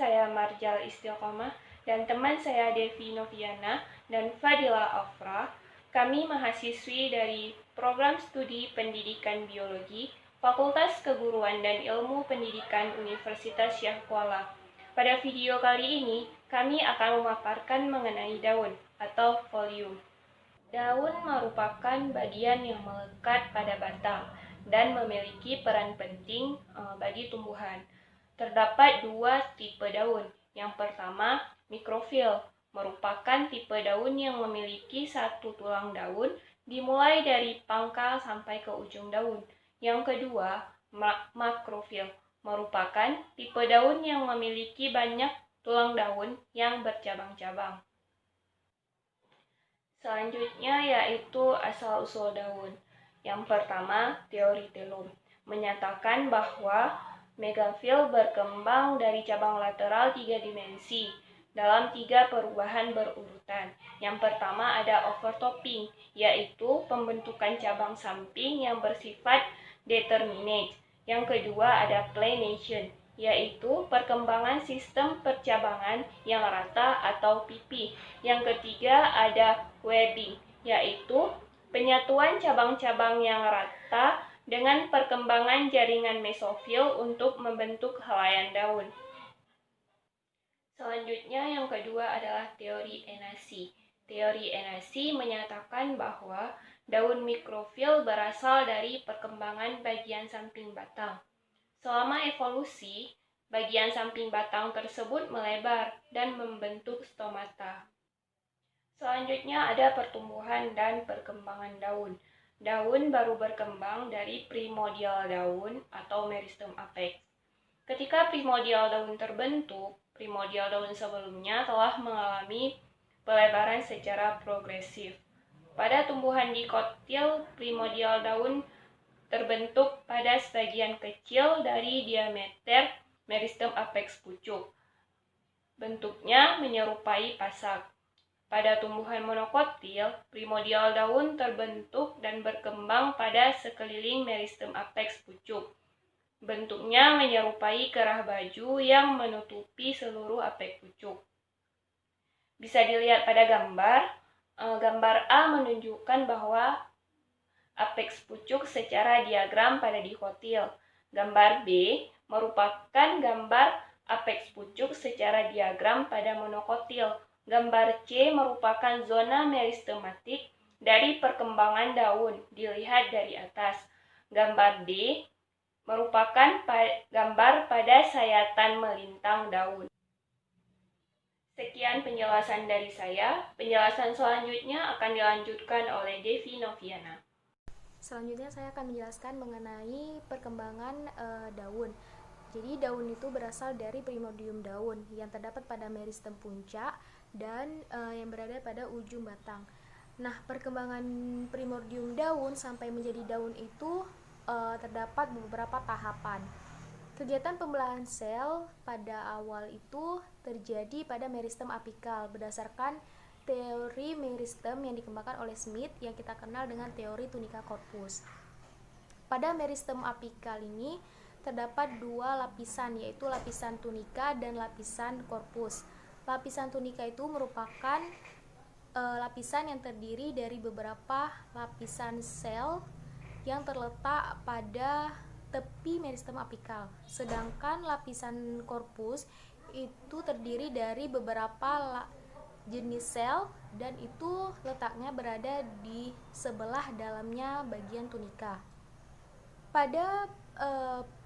saya Marjal Istiqomah dan teman saya Devi Noviana dan Fadila Afra. Kami mahasiswi dari Program Studi Pendidikan Biologi, Fakultas Keguruan dan Ilmu Pendidikan Universitas Syah Kuala. Pada video kali ini, kami akan memaparkan mengenai daun atau folium. Daun merupakan bagian yang melekat pada batang dan memiliki peran penting bagi tumbuhan. Terdapat dua tipe daun. Yang pertama, mikrofil, merupakan tipe daun yang memiliki satu tulang daun dimulai dari pangkal sampai ke ujung daun. Yang kedua, makrofil, merupakan tipe daun yang memiliki banyak tulang daun yang bercabang-cabang. Selanjutnya yaitu asal-usul daun. Yang pertama, teori Telum menyatakan bahwa megafil berkembang dari cabang lateral 3 dimensi dalam 3 perubahan berurutan. Yang pertama ada overtopping, yaitu pembentukan cabang samping yang bersifat determinate. Yang kedua ada planation, yaitu perkembangan sistem percabangan yang rata atau pipi. Yang ketiga ada webbing, yaitu penyatuan cabang-cabang yang rata dengan perkembangan jaringan mesofil untuk membentuk helaian daun. Selanjutnya yang kedua adalah teori enasi. Teori enasi menyatakan bahwa daun mikrofil berasal dari perkembangan bagian samping batang. Selama evolusi, bagian samping batang tersebut melebar dan membentuk stomata. Selanjutnya ada pertumbuhan dan perkembangan daun. Daun baru berkembang dari primordial daun atau meristem apex. Ketika primordial daun terbentuk, primordial daun sebelumnya telah mengalami pelebaran secara progresif. Pada tumbuhan dikotil, primordial daun terbentuk pada sebagian kecil dari diameter meristem apex pucuk. Bentuknya menyerupai pasak. Pada tumbuhan monokotil, primordial daun terbentuk dan berkembang pada sekeliling meristem apex pucuk. Bentuknya menyerupai kerah baju yang menutupi seluruh apex pucuk. Bisa dilihat pada gambar. Gambar A menunjukkan bahwa apex pucuk secara diagram pada dikotil. Gambar B merupakan gambar apex pucuk secara diagram pada monokotil. Gambar C merupakan zona meristematik dari perkembangan daun, dilihat dari atas. Gambar D merupakan gambar pada sayatan melintang daun. Sekian penjelasan dari saya. Penjelasan selanjutnya akan dilanjutkan oleh Devi Noviana. Selanjutnya saya akan menjelaskan mengenai perkembangan daun. Jadi daun itu berasal dari primordium daun yang terdapat pada meristem puncak dan yang berada pada ujung batang. Nah, perkembangan primordium daun sampai menjadi daun itu terdapat beberapa tahapan. Kegiatan pembelahan sel pada awal itu terjadi pada meristem apikal berdasarkan teori meristem yang dikembangkan oleh Smith yang kita kenal dengan teori tunika corpus. Pada meristem apikal ini terdapat dua lapisan, yaitu lapisan tunika dan lapisan corpus. Lapisan tunika itu merupakan lapisan yang terdiri dari beberapa lapisan sel yang terletak pada tepi meristem apikal. Sedangkan lapisan corpus itu terdiri dari beberapa jenis sel dan itu letaknya berada di sebelah dalamnya bagian tunika. Pada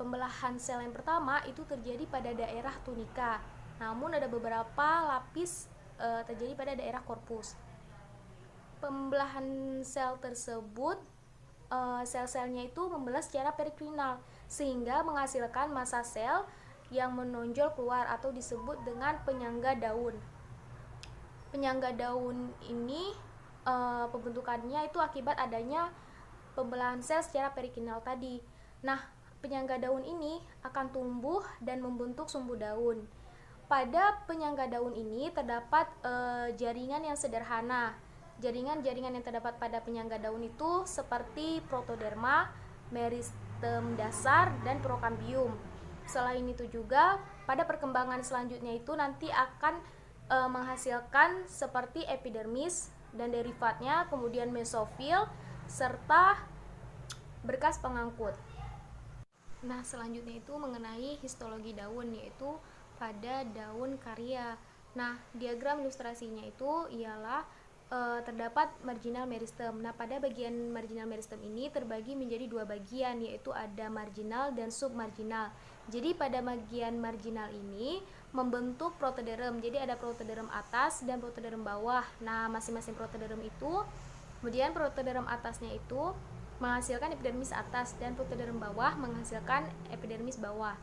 pembelahan sel yang pertama itu terjadi pada daerah tunika, namun ada beberapa lapis terjadi pada daerah korpus. Pembelahan sel tersebut sel-selnya itu membelah secara periklinal sehingga menghasilkan massa sel yang menonjol keluar atau disebut dengan penyangga daun. Penyangga daun ini pembentukannya itu akibat adanya pembelahan sel secara periklinal tadi. Nah, penyangga daun ini akan tumbuh dan membentuk sumbu daun. Pada penyangga daun ini terdapat jaringan yang sederhana. Jaringan-jaringan yang terdapat pada penyangga daun itu seperti protoderma, meristem dasar, dan prokambium. Selain itu juga pada perkembangan selanjutnya itu nanti akan menghasilkan seperti epidermis dan derivatnya, kemudian mesofil, serta berkas pengangkut. Nah, selanjutnya itu mengenai histologi daun, yaitu pada daun karya. Nah, diagram ilustrasinya itu ialah terdapat marginal meristem. Nah, pada bagian marginal meristem ini terbagi menjadi dua bagian, yaitu ada marginal dan submarginal. Jadi pada bagian marginal ini membentuk protoderm. Jadi ada protoderm atas dan protoderm bawah. Nah, masing-masing protoderm itu, kemudian protoderm atasnya itu menghasilkan epidermis atas dan protoderm bawah menghasilkan epidermis bawah.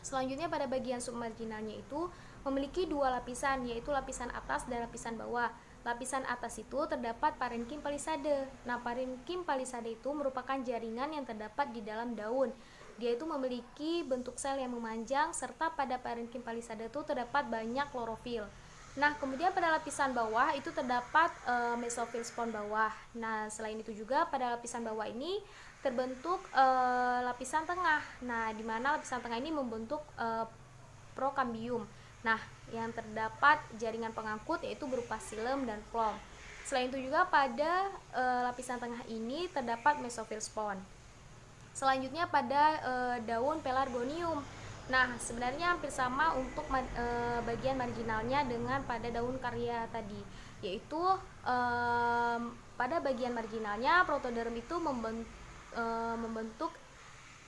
Selanjutnya pada bagian submarginalnya itu memiliki dua lapisan, yaitu lapisan atas dan lapisan bawah. Lapisan atas itu terdapat parenkim palisade. Nah, parenkim palisade itu merupakan jaringan yang terdapat di dalam daun. Dia itu memiliki bentuk sel yang memanjang, serta pada parenkim palisade itu terdapat banyak klorofil. Nah, kemudian pada lapisan bawah itu terdapat mesofil spon bawah. Nah, selain itu juga pada lapisan bawah ini terbentuk lapisan tengah. Nah, di mana lapisan tengah ini membentuk prokambium. Nah, yang terdapat jaringan pengangkut yaitu berupa xilem dan phloem. Selain itu juga pada lapisan tengah ini terdapat mesofil spon. Selanjutnya pada daun pelargonium. Nah, sebenarnya hampir sama untuk bagian marginalnya dengan pada daun karya tadi, yaitu pada bagian marginalnya protoderm itu membentuk.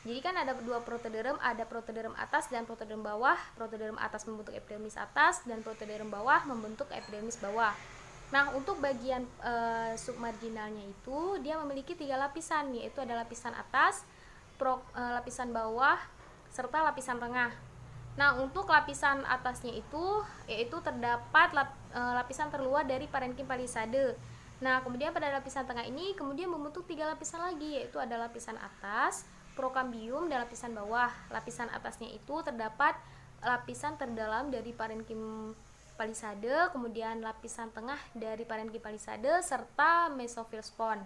Jadi kan ada dua protoderm, ada protoderm atas dan protoderm bawah. Protoderm atas membentuk epidermis atas dan protoderm bawah membentuk epidermis bawah. Nah, untuk bagian submarginalnya itu dia memiliki 3 lapisan, yaitu ada lapisan atas, lapisan bawah, serta lapisan tengah. Nah, untuk lapisan atasnya itu yaitu terdapat lapisan terluar dari parenkim palisade. Nah, kemudian pada lapisan tengah ini kemudian membentuk 3 lapisan lagi, yaitu ada lapisan atas, prokambium, dan lapisan bawah. Lapisan atasnya itu terdapat lapisan terdalam dari parenkim palisade, kemudian lapisan tengah dari parenkim palisade, serta mesofil spon.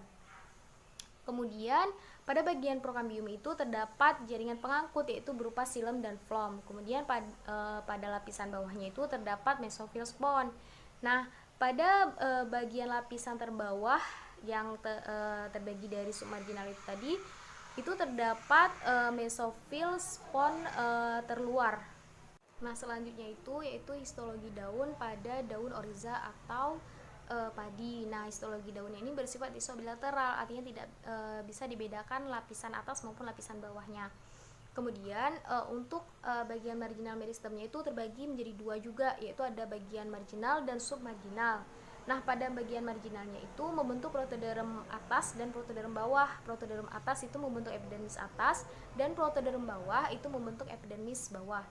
Kemudian pada bagian prokambium itu terdapat jaringan pengangkut, yaitu berupa xilem dan phloem. Kemudian pada lapisan bawahnya itu terdapat mesofil spon. Nah, pada bagian lapisan terbawah yang terbagi dari submarginal itu tadi, itu terdapat mesofil spon terluar. Nah, selanjutnya itu yaitu histologi daun pada daun oriza atau padi. Nah, histologi daunnya ini bersifat isobilateral, artinya tidak bisa dibedakan lapisan atas maupun lapisan bawahnya. Kemudian untuk bagian marginal meristemnya itu terbagi menjadi 2 juga, yaitu ada bagian marginal dan submarginal. Nah, pada bagian marginalnya itu membentuk protoderm atas dan protoderm bawah. Protoderm atas itu membentuk epidermis atas dan protoderm bawah itu membentuk epidermis bawah.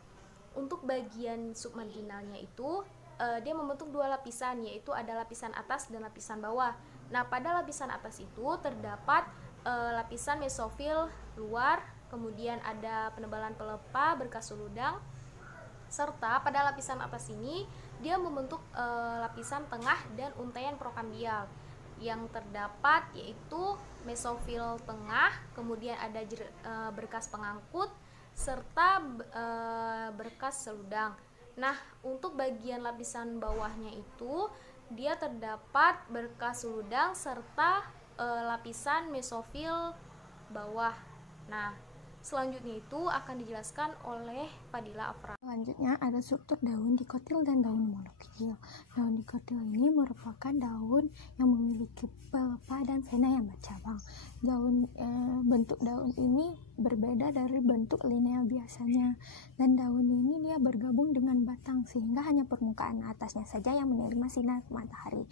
Untuk bagian submarginalnya itu dia membentuk 2 lapisan, yaitu ada lapisan atas dan lapisan bawah. Nah, pada lapisan atas itu terdapat lapisan mesofil luar, kemudian ada penebalan pelepah berkas suludang, serta pada lapisan atas ini dia membentuk lapisan tengah dan untaian prokambial yang terdapat yaitu mesofil tengah, kemudian ada berkas pengangkut serta berkas seludang. Nah, untuk bagian lapisan bawahnya itu dia terdapat berkas seludang serta lapisan mesofil bawah. Nah, selanjutnya itu akan dijelaskan oleh Fadila Afra. Selanjutnya ada struktur daun dikotil dan daun monokotil. Daun dikotil ini merupakan daun yang memiliki pelepah dan vena yang bercabang. Bentuk daun ini berbeda dari bentuk lineal biasanya, dan daun ini dia bergabung dengan batang sehingga hanya permukaan atasnya saja yang menerima sinar matahari.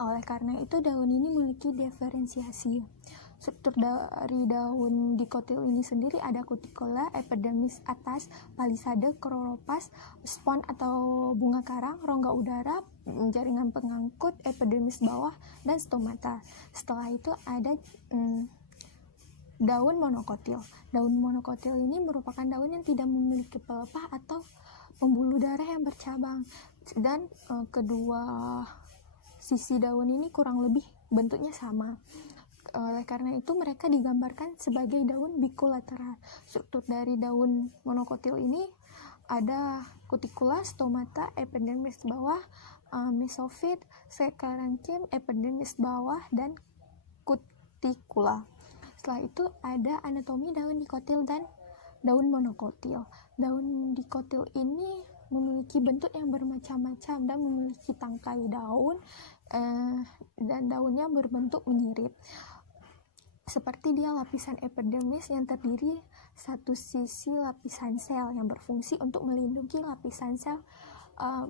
Oleh karena itu daun ini memiliki diferensiasi. Struktur dari daun dikotil ini sendiri ada cuticula, epidermis atas, palisade, kloroplast, spon atau bunga karang, rongga udara, jaringan pengangkut, epidermis bawah, dan stomata. Setelah itu ada daun monokotil. Daun monokotil ini merupakan daun yang tidak memiliki pelepah atau pembuluh darah yang bercabang, dan kedua sisi daun ini kurang lebih bentuknya sama. Oleh karena itu mereka digambarkan sebagai daun bikulateral. Struktur dari daun monokotil ini ada kutikula, stomata, epidermis bawah, mesofit, parenchyma, epidermis bawah, dan kutikula. Setelah itu ada anatomi daun dikotil dan daun monokotil. Daun dikotil ini memiliki bentuk yang bermacam-macam dan memiliki tangkai daun dan daunnya berbentuk menyirip. Seperti dia lapisan epidermis yang terdiri satu sisi lapisan sel yang berfungsi untuk melindungi lapisan sel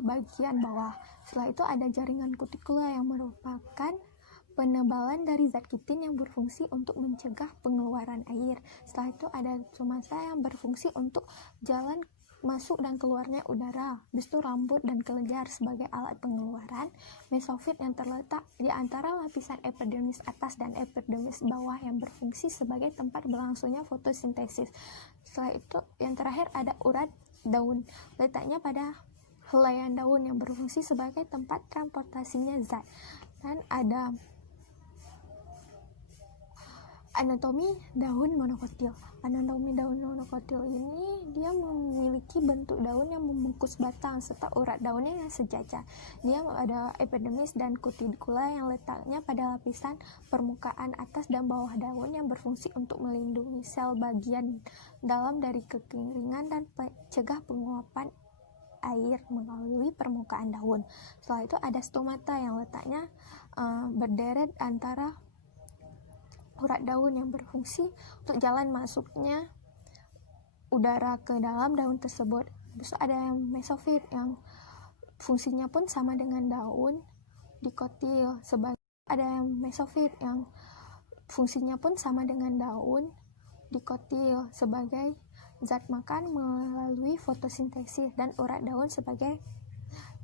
bagian bawah. Setelah itu ada jaringan kutikula yang merupakan penebalan dari zat kitin yang berfungsi untuk mencegah pengeluaran air. Setelah itu ada stomata yang berfungsi untuk jalan masuk dan keluarnya udara. Habis itu rambut dan kelenjar sebagai alat pengeluaran. Mesofit yang terletak di antara lapisan epidermis atas dan epidermis bawah yang berfungsi sebagai tempat berlangsungnya fotosintesis. Setelah itu yang terakhir ada urat daun. Letaknya pada helaian daun yang berfungsi sebagai tempat transportasinya zat. Dan ada anatomi daun monokotil. Anatomi daun monokotil ini dia memiliki bentuk daun yang membungkus batang serta urat daunnya yang sejajar. Dia ada epidermis dan kutikula yang letaknya pada lapisan permukaan atas dan bawah daun yang berfungsi untuk melindungi sel bagian dalam dari kekeringan dan mencegah penguapan air melalui permukaan daun. Setelah itu ada stomata yang letaknya berderet antara urat daun yang berfungsi untuk jalan masuknya udara ke dalam daun tersebut. Terus ada yang mesofit yang fungsinya pun sama dengan daun dikotil. Ada yang mesofit yang fungsinya pun sama dengan daun dikotil sebagai zat makan melalui fotosintesis dan urat daun sebagai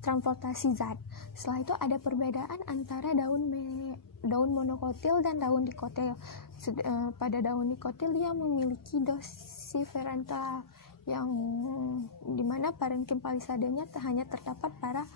transportasi zat. Setelah itu ada perbedaan antara daun monokotil dan daun dikotil. Pada daun dikotil dia memiliki dosiferanta yang dimana parenkim palisadenya hanya terdapat pada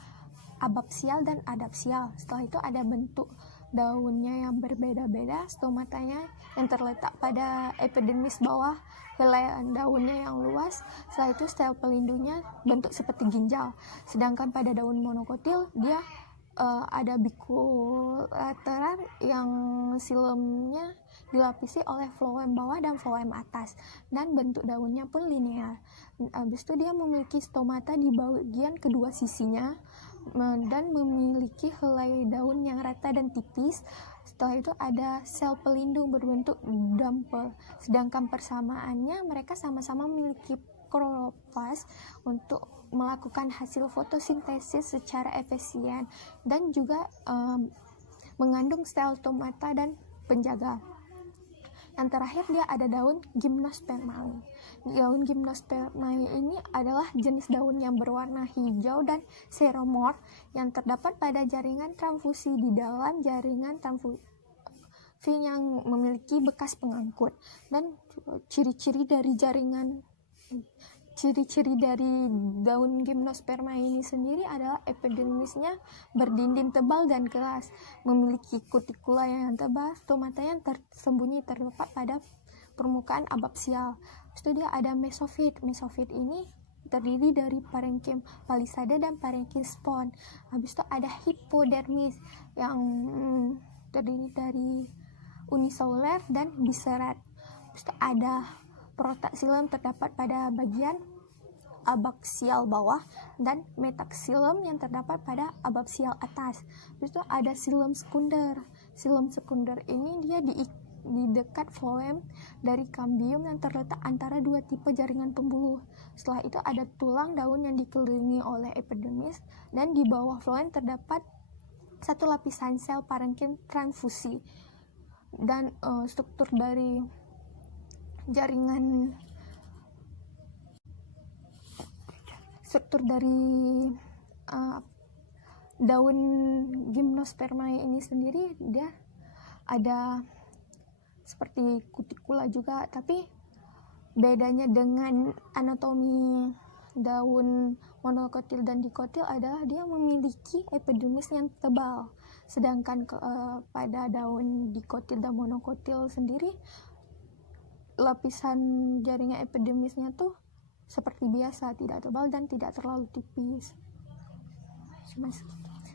abapsial dan adapsial. Setelah itu ada bentuk daunnya yang berbeda-beda. Stomatanya yang terletak pada epidermis bawah, helaian daunnya yang luas. Setelah itu sel pelindungnya bentuk seperti ginjal. Sedangkan pada daun monokotil dia ada bikulateral yang silemnya dilapisi oleh floem bawah dan floem atas, dan bentuk daunnya pun linear. Habis itu dia memiliki stomata di bagian kedua sisinya dan memiliki helai daun yang rata dan tipis. Setelah itu ada sel pelindung berbentuk dumpel. Sedangkan persamaannya mereka sama-sama memiliki kloroplas untuk melakukan hasil fotosintesis secara efisien dan juga mengandung sel stomata dan penjaga. Yang terakhir dia ada daun gymnospermae. Daun gymnospermae ini adalah jenis daun yang berwarna hijau dan seromorf yang terdapat pada jaringan transfusi di dalam jaringan transfusi yang memiliki bekas pengangkut. Dan ciri-ciri dari daun gymnospermae ini sendiri adalah epidermisnya berdinding tebal dan keras, memiliki kutikula yang tebal, stomata yang tersembunyi terdapat pada permukaan abapsial. Itu dia ada mesofit. Mesofit ini terdiri dari parenkim palisade dan parenkim spon. Habis itu ada hipodermis yang terdiri dari uniseluler dan biserat. Habis itu ada protaxilem terdapat pada bagian abaksial bawah dan metaxilem yang terdapat pada abapsial atas. Habis itu ada xilem sekunder. Xilem sekunder ini dia di dekat floem dari cambium yang terletak antara dua tipe jaringan pembuluh. Setelah itu ada tulang daun yang dikelilingi oleh epidermis, dan di bawah floem terdapat satu lapisan sel parenkim transfusi. Dan struktur dari daun gymnospermae ini sendiri dia ada seperti kutikula juga, tapi bedanya dengan anatomi daun monokotil dan dikotil adalah dia memiliki epidermis yang tebal. Sedangkan pada daun dikotil dan monokotil sendiri lapisan jaringan epidermisnya tuh seperti biasa, tidak tebal dan tidak terlalu tipis.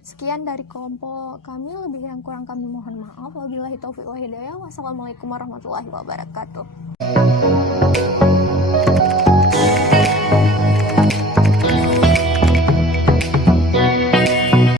Sekian dari kelompok kami, lebih yang kurang kami mohon maaf. Wabillahi taufiq wa hidayah. Wassalamualaikum warahmatullahi wabarakatuh.